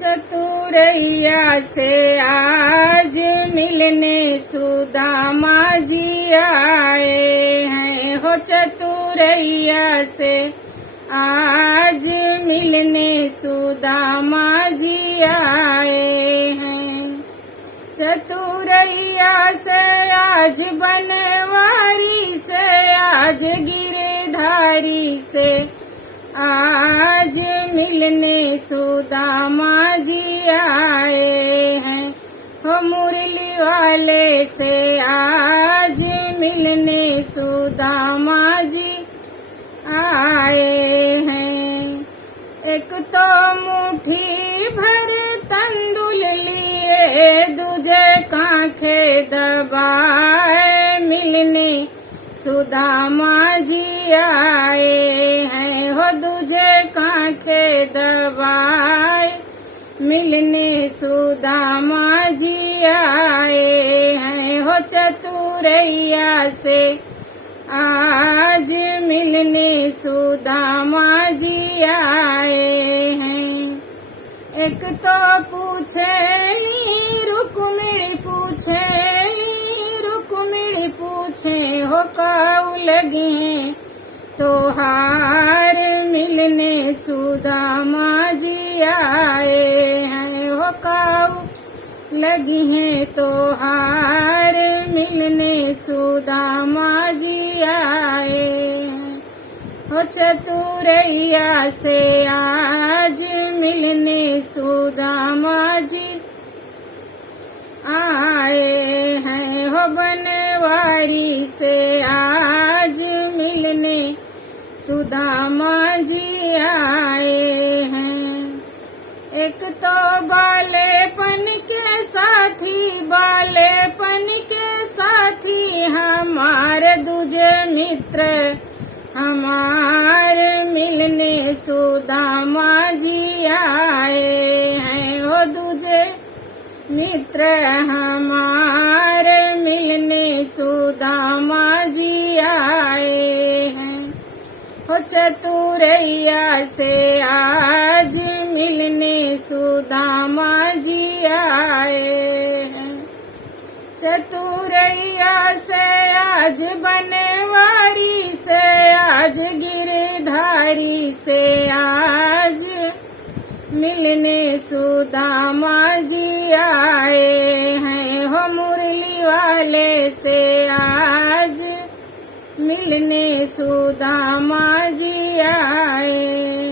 चतुरैया से आज मिलने सुदामा जी आए हैं हो। चतुरैया से आज मिलने सुदामा जी आए हैं। चतुरैया से आज बनवारी से आज गिरधारी से आज मिलने सुदामा जी आए हैं हो। मुरली वाले से आज मिलने सुदामा जी आए हैं। एक तो मुट्ठी भर तंदुल लिए दूजे कांखे दबाए मिलने सुदामा जी आए हैं हो। दूजे कांखे दबाए मिलने सुदामा जी आए हैं हो। चतुरैया से आज मिलने सुदामा जी आए हैं। एक तो पूछेली रुक्मिणी पूछेली रुक्मिणी पूछे हो काऊ लगे तोहार मिलने सुदामा जी आए हैं हो। काऊ लगी है तोहार मिलने सुदामा जी आए हैं हो। चतुरैया से आज मिलने सुदामा जी आए हैं हो। बनवारी से आज मिलने सुदामा जी आए हैं। एक तो बालेपन के साथी हमारे दूजे मित्र हमारे मिलने सुदामा जी आए हैं हो। दूजे मित्र हमारे मिलने सुदामा जी आए हैं हो। चतुरैया से आज मिलने सुदामा जी आए हैं। चतुरैया से आज बनवारी से आज गिरधारी से आज मिलने सुदामा जी आए हैं हो। मुरली वाले से आज मिलने सुदामा जी आए